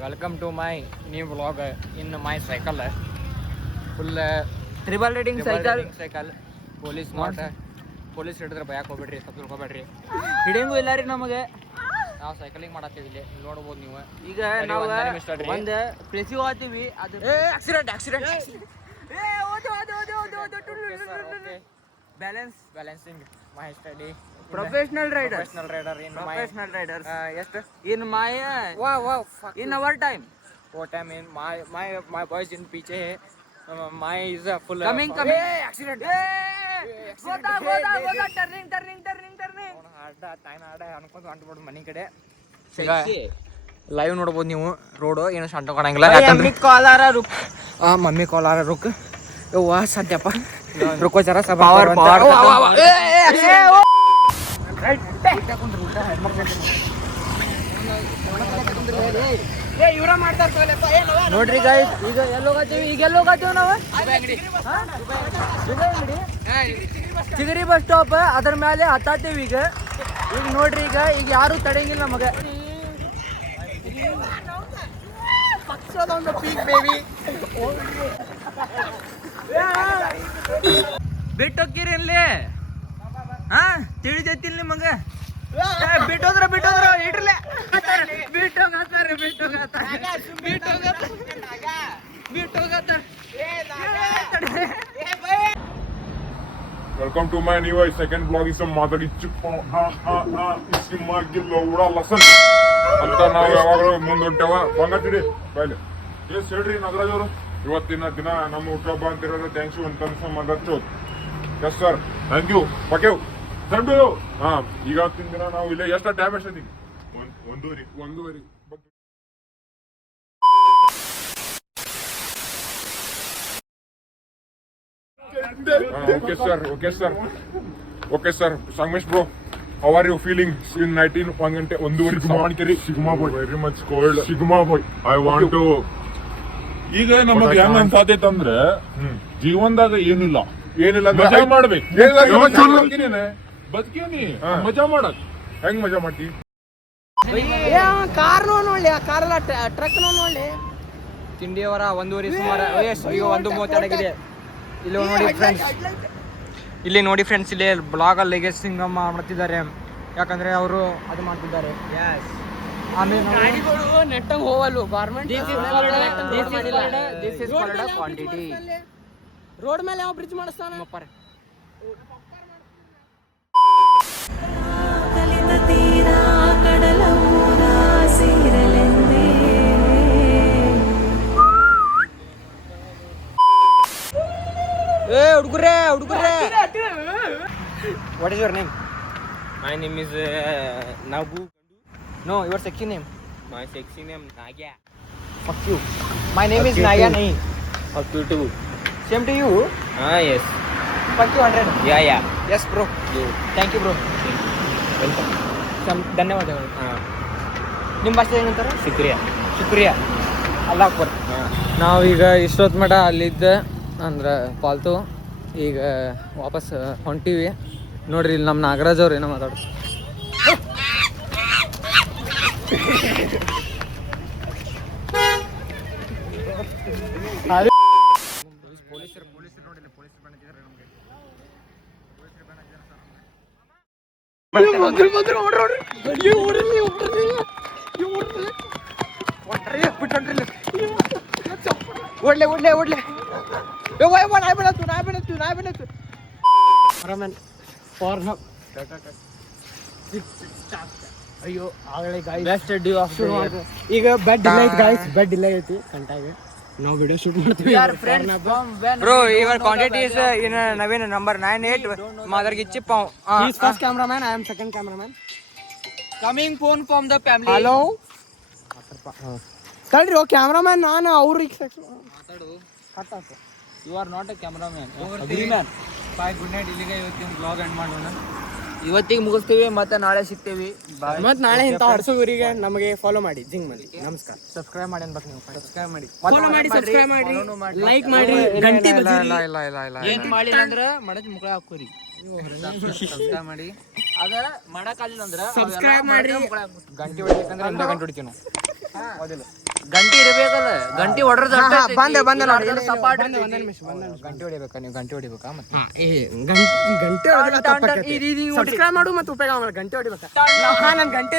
Welcome to my new vlog in my cycle. Full triple riding cycle. Police not. Police ಹಿಡಿದ್ರೆ ಭಯಕ್ಕೆ ಹೋಗ್ಬೇಡ್ರಿ, ಸ್ವಲ್ಪ ತಿಳ್ಕೊಬೇಡ್ರಿ. ಹಿಡಿಯಂಗೂ ಇಲ್ಲ ರೀ ನಮಗೆ. ನಾವು ಸೈಕಲಿಂಗ್ ಮಾಡತ್ತೀವಿ ಇಲ್ಲಿ ನೋಡ್ಬೋದು ನೀವು. ಈಗ ನಾವು ಒಂದು ಪ್ಲೇಸಿಗೆ ಹೋಗ್ತೀವಿ. ಅದು ಆಕ್ಸಿಡೆಂಟ್ ಬ್ಯಾಲೆನ್ಸಿಂಗ್ ಮೈ ಸ್ಟಡಿ. ಪ್ರೊಫೆಷನಲ್ ರೈಡರ್ ಎಷ್ಟು in my in our time in my boys in पीछे है. my is full coming accident goda turning ಆಡ ಅನ್ಕೊಂಡು ಹೊಂಟ್ಬಿಡು ಮನೆ ಕಡೆ. ಲೈವ್ ನೋಡ್ಬೋದು ನೀವು. ರೋಡು ಏನು ಸಣ್ಣ ಕಾಣಂಗಿಲ್ಲ. ಮಮ್ಮಿ ಕೋಲಾರ ರುಕ್ ಯವ್ವ ಸದ್ಯಪ್ಪ ರುಕೋ ಜರ ಪವರ್ ನೋಡ್ರಿ ಗೈಸ್, ಈಗ ಎಲ್ಲೋಗತ್ತೀವಿ ನಾವು ಚಿಗರಿ ಬಸ್ ಸ್ಟಾಪ್. ಅದ್ರ ಮೇಲೆ ಹತ್ತಾತೀವಿ. ಈಗ ನೋಡ್ರಿ, ಈಗ ಯಾರು ತಡೆಯಂಗಿಲ್ಲ ನಮಗೆ. ಬಿಟ್ಟೋಕ್ಕಿರಿ ಇಲ್ಲಿ. ಹಾ ತಿಳಿದೈತಿಲ್ ನಿಮಗೆ. ಬಿಟ್ಟೋದ್ರ ಇಡ್ರಲೆ ಬಿಟ್ಟೋಗತ್ತಾರ. Welcome to my new second vlog. Is a mother lesson ಅಂತ ನಾವು ಯಾವಾಗಲೂ ಮುಂದೊಂಟೇವ ಬಂಗಟ್ಟಿಡಿ ಬಾಯ್ಲಿ. ಎಸ್ ಹೇಳ್ರಿ ನಾಗರಾಜ್ ಅವರು, ಇವತ್ತಿನ ದಿನ ನಮ್ಮ ಹುಟ್ಟುಹಬ್ಬ ಅಂತಿರೋದು. ಥ್ಯಾಂಕ್ಸ್ ಯು ಅಂತ ಮದತ್ತು. Yes sir, thank you. ಪಕೆವ್ ಸಂಡು. ಹಾಂ, ಇವತ್ತಿನ ದಿನ ನಾವು ಇಲ್ಲೇ ಎಷ್ಟು ಟೈಮ್ ಎಷ್ಟೊಂದು ಒಂದೂವರೆ. Okay sir. Sangamesh bro, how are you feeling in 1 ಗಂಟೆ ಒಂದೂವರೆ ಮಾಡ್ತೀರಿ? Sigma boy, very much cold. Sigma boy, I want to. ಈಗ ನಮಗೆ ಹೆಂಗ್ ಅನ್ಸಾತೈತೆ ಅಂದ್ರೆ, ಜೀವನದಾಗ ಏನಿಲ್ಲ ಮಜಾ ಮಾಡ್ಬೇಕು. ಬದುಕೇನಿ ಮಜಾ ಮಾಡಕ್. ಹೆಂಗ್ ಮಜಾ ಮಾಡ್ತಿ? ಕಾರ್ ನೋಡ್ಲಿ, ಕಾರ್ ಟ್ರಕ್ ನೋಡ್ಲಿ. ತಿಂಡಿಯವರ 1:30 ಸುಮಾರು. ಈಗ 1:32 ಇಲ್ಲಿ ನೋಡಿ ಫ್ರೆಂಡ್ಸ್, ಇಲ್ಲಿ ಬ್ಲಾಗ್ ಅಲ್ಲಿ ಲೆಗೇಸಿಂಗ್ ಮಾಡ್ತಿದ್ದಾರೆ. ಯಾಕಂದ್ರೆ ಅವರು ಅದು ಮಾಡ್ತಿದ್ದಾರೆ. ಆಮೇಲೆ ನೆಟ್ಟಂಗ್ ಹೋಗಲ್ಲು ಗಾರ್ಮೆಂಟ್. ಕ್ವಾಂಟಿಟಿ ರೋಡ್ ಮೇಲೆ ಯಾವ ಬ್ರಿಡ್ಜ್ ಮಾಡಿಸ್ತಾನ. ಹುಡುಗರೇ what is your name? My name is Nabu. No, your sexy name. My sexy name Nagya. Fuck you. My name is Naya nahi. Fuck you too. Same to you. Yes. Fuck you 100. Yeah. Yes bro. Thank you bro. Welcome. ಧನ್ಯವಾದಗಳು. ನಿಮ್ಮ ಭಾಷೆ ಏನಂತಾರೆ? ಶುಕ್ರಿಯಾ. ಅಲ್ಲಾಹ್ ಅಕ್ಬರ್. ನಾವೀಗ ಇಷ್ಟೊತ್ತು ಮಟ ಅಲ್ಲಿದ್ದ ಅಂದ್ರೆ ಪಾಲ್ತು. ಈಗ ವಾಪಸ್ ಹೊಂಟೀವಿ. ನೋಡ್ರಿ, ಇಲ್ಲಿ ನಮ್ಮ ನಾಗರಾಜ್ ಅವ್ರು ಏನೋ ಮಾತಾಡೋದು. ಪೊಲೀಸರು ನೋಡಿಲ್ಲ, ಪೊಲೀಸರು ಬಂದಿದ್ದಾರೆ ನಮಗೆ. ಓಡ್ಲೆ ಅಯ್ಯೋ ಆಗಲೇ ಗಾಯ್ಸ್ ಈಗ ಬೆಡ್ ಇಲ್ಲ ಐತಿ ಕಂಟಾಗ. ನಾವು ವಿಡಿಯೋ ಶೂಟ್ ಮಾಡ್ತೀವಿ. Bro, your quantity is in Naveen number 98 Madar Gicchi pav. He is first cameraman, I am second cameraman. Coming phone from the family. Hello. ತಡ್ರಿ, ಕ್ಯಾಮ್ರಾಮನ್ ನಾನು. ಅವ್ರಿಗೆ ಮಾತಾಡು. You are not a cameraman, ಅಗ್ರಿಮ್ಯಾನ್. Good night. ಇಲ್ಲಿಗೆ ಇವತ್ತಿನ blog end ಮಾಡೋಣ. ಇವತ್ತಿಗೆ ಮುಗಿಸ್ತೀವಿ, ಮತ್ತೆ ನಾಳೆ ಸಿಗ್ತೀವಿ. ಮತ್ತೆ ನಾಳೆ ಇಂಥ ಹಡ್ಸೋರಿಗೆ ನಮಗೆ ಫಾಲೋ ಮಾಡಿ. ಜಿಂಗ್ ಮಾಡಿ. ನಮಸ್ಕಾರ. ಸಬ್ಸ್ಕ್ರೈಬ್ ಮಾಡಿ ಅನ್ಬೇಕು ನೀವು. ಸಬ್ಸ್ಕ್ರೈಬ್ ಮಾಡಿ, ಲೈಕ್ ಮಾಡಿ, ಗಂಟೆ ಇಲ್ಲ ಏನ್ ಮಾಡಿಲ್ಲ ಅಂದ್ರೆ ಮಡಚ್ ಮುಖ ಹಾಕೋರಿ. ಸಬ್ಸ್ಕ್ರೈಬ್ ಮಾಡಿ. ಅದ ಮಾಡಕ್ಕಾಗಿಲ್ಲ ಅಂದ್ರೆ ಸಬ್ಸ್ಕ್ರೈಬ್ ಮಾಡಿ. ಗಂಟೆ ಹೊಡಿಬೇಕಂದ್ರೆ 2 ಗಂಟೆ ಹೊಡಿತೀವಿ ನಾವು. ಗಂಟಿ ಇರಬೇಕಲ್ಲ ಗಂಟಿ ಹೊಡ್ರದ ಸಪಾಟ್ ಗಂಟೆ ಹೊಡಿಬೇಕಾ ನೀವು ಗಂಟೆ ಹೊಡಿಬೇಕಾ ಮತ್ತೆ ಗಂಟೆ ಈ ರೀತಿ ಸಬ್ಸ್ಕ್ರೈಬ್ ಮಾಡು ಮತ್ತೆ ಉಪಯೋಗ ಮಾಡು ಗಂಟೆ ಹೊಡಿಬೇಕಾ ನಾನು ಗಂಟೆ